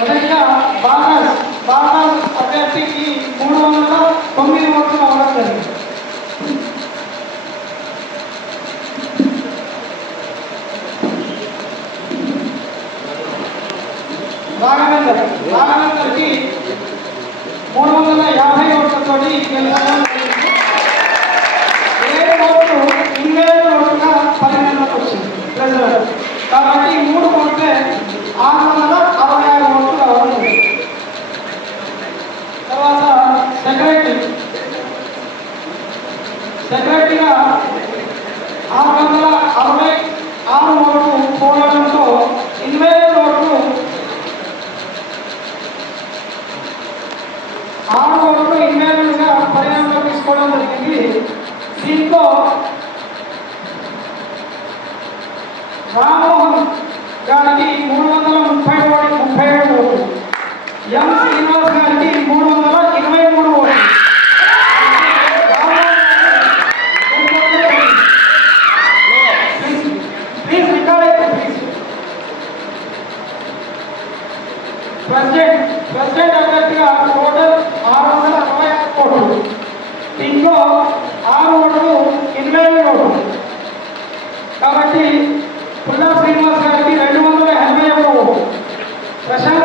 మొదటిగా బాగాస్ బాగాస్ అభ్యర్థికి మూడు వందల తొమ్మిది ఓట్లు అవ్వడం జరిగింది. రాఘవేందర్ మూడు వందల యాభై ఓట్లతో ఏడు ఓట్లు ఇంగ్లాండ్ ఓట్లుగా పరిగణలోకి వచ్చింది. కాబట్టి మూడు ఓట్లే బడ్జెట్ బడ్జెట్ అన్నట్టుగా టోటల్ ఆరు వందల అరవై ఆరు కోట్లు ఆరు ఓట్లు ఇరవై ఓట్లు. కాబట్టి పుల్లా శ్రీనివాస్ గారికి రెండు వందల ఎనభై ఒకటి ప్రశాంత్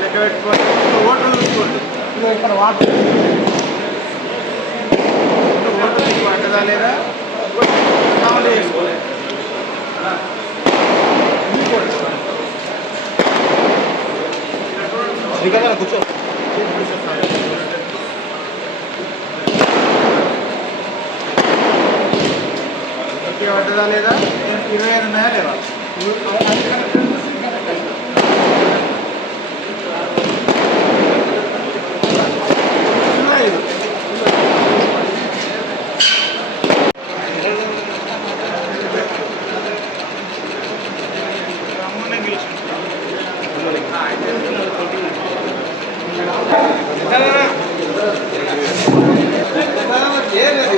లెక్క పెట్టుకోండి ఓటర్లు చూసుకోండి ఇక్కడ వాటర్ ఓటర్లు పడ్డదా లేదా? అమలు చేసుకోలేదు కూర్చో. ఇక వడ్డ రాలేదా ఇరవై ఐదు ఉన్నాయా లేవా Yeah.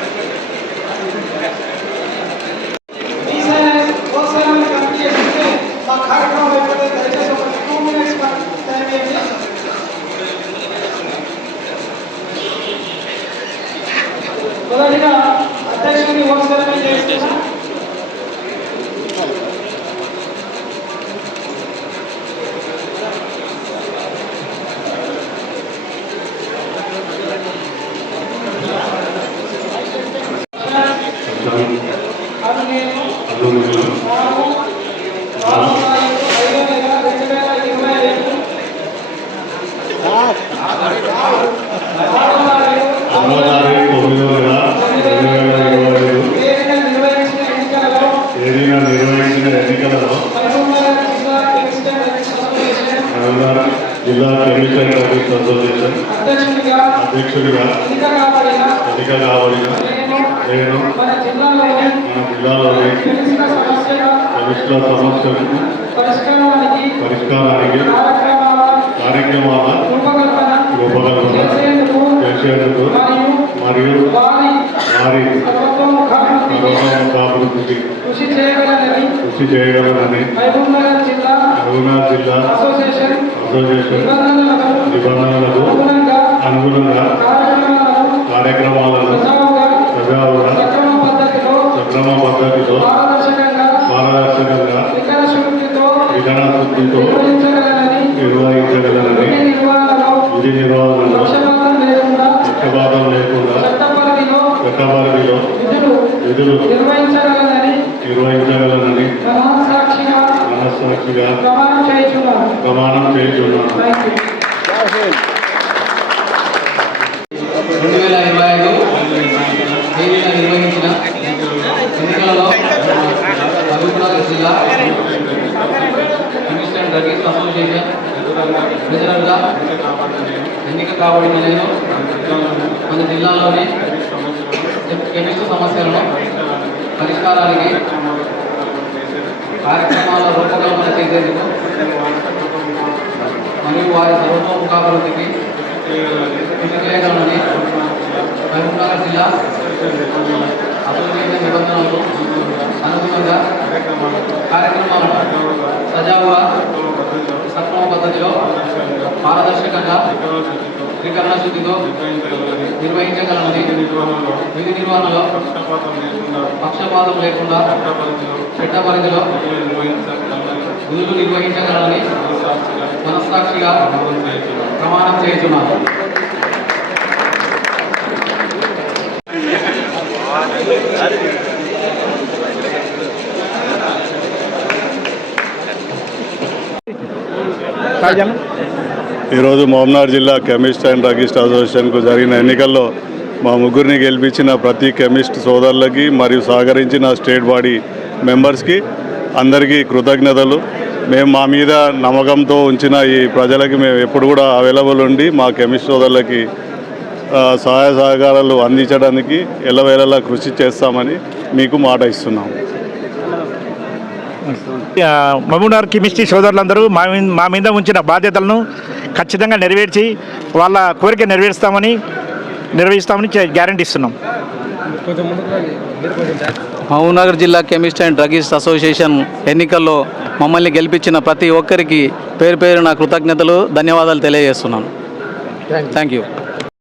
జిల్లా ఎన్నికల కమిటీ అసోసియేషన్ అధ్యక్షుడిగా ఎన్నిక కాబడిన నేను మన జిల్లాలోని కనిష్ట సమస్యలను పరిష్కారానికి కార్యక్రమాల రూపకల్పన చేసేందుకు మరియు వారి అభివృద్ధికి కృషి చేయగలనని మహబూబ్నగర్ జిల్లా అసోసియేషన్ నిబంధనలు వివాదం వివాదం లేకుండా చట్టపరిధిలో విధులు నిర్వహించగలనని మనస్సాక్షిగా ప్రమాణం చేస్తున్నాను కాబట్టి నేను మన జిల్లాలోని కెమికల్ సమస్యలను పరిష్కారానికి కార్యక్రమాల రూపకల్పన చేసేందుకు మరియు వారి సర్వతోముఖాభివృద్ధికి చేయగలనని మహబూబ్నగర్ జిల్లా అసోసియేషన్ నిబంధనలకు అనుగుణంగా కార్యక్రమాలను సజావుగా సక్రమ పద్ధతిలో పారదర్శకంగా త్రికరణ శుద్ధితో నిర్వహించగలనని విధి నిర్వహణలో పక్షపాతం లేకుండా చట్ట పరిధిలో విధులు నిర్వహించగలనని మనస్సాక్షిగా ప్రమాణం చేస్తున్నాను ఈరోజు మహమ్నార్ జిల్లా కెమిస్ట్ అండ్ డ్రగిస్ట్ అసోసియేషన్కు జరిగిన ఎన్నికల్లో మా ముగ్గురిని గెలిపించిన ప్రతి కెమిస్ట్ సోదరులకి మరియు సహకరించిన స్టేట్ బాడీ మెంబర్స్కి అందరికీ కృతజ్ఞతలు. మేము మా మీద నమ్మకంతో ఉంచిన ఈ ప్రజలకి మేము ఎప్పుడు కూడా అవైలబుల్ ఉండి మా కెమిస్ట్ సోదరులకి సహాయ సహకారాలు అందించడానికి ఎల్లవేళలా కృషి చేస్తామని మీకు మాట ఇస్తున్నాం. ఆ, మహబూబ్నగర్ కెమిస్ట్రీ సోదరులందరూ మా మీ- మా మీద ఉంచిన బాధ్యతలను ఖచ్చితంగా నెరవేర్చి వాళ్ళ కోరిక నెరవేరుస్తామని నిర్వహిస్తామని గ్యారంటీ ఇస్తున్నాం మహబూబ్నగర్ జిల్లా కెమిస్ట్ అండ్ డ్రగిస్ట్ అసోసియేషన్ ఎన్నికల్లో మమ్మల్ని గెలిపించిన ప్రతి ఒక్కరికి పేరు పేరు నా కృతజ్ఞతలు ధన్యవాదాలు తెలియజేస్తున్నాను. Thank you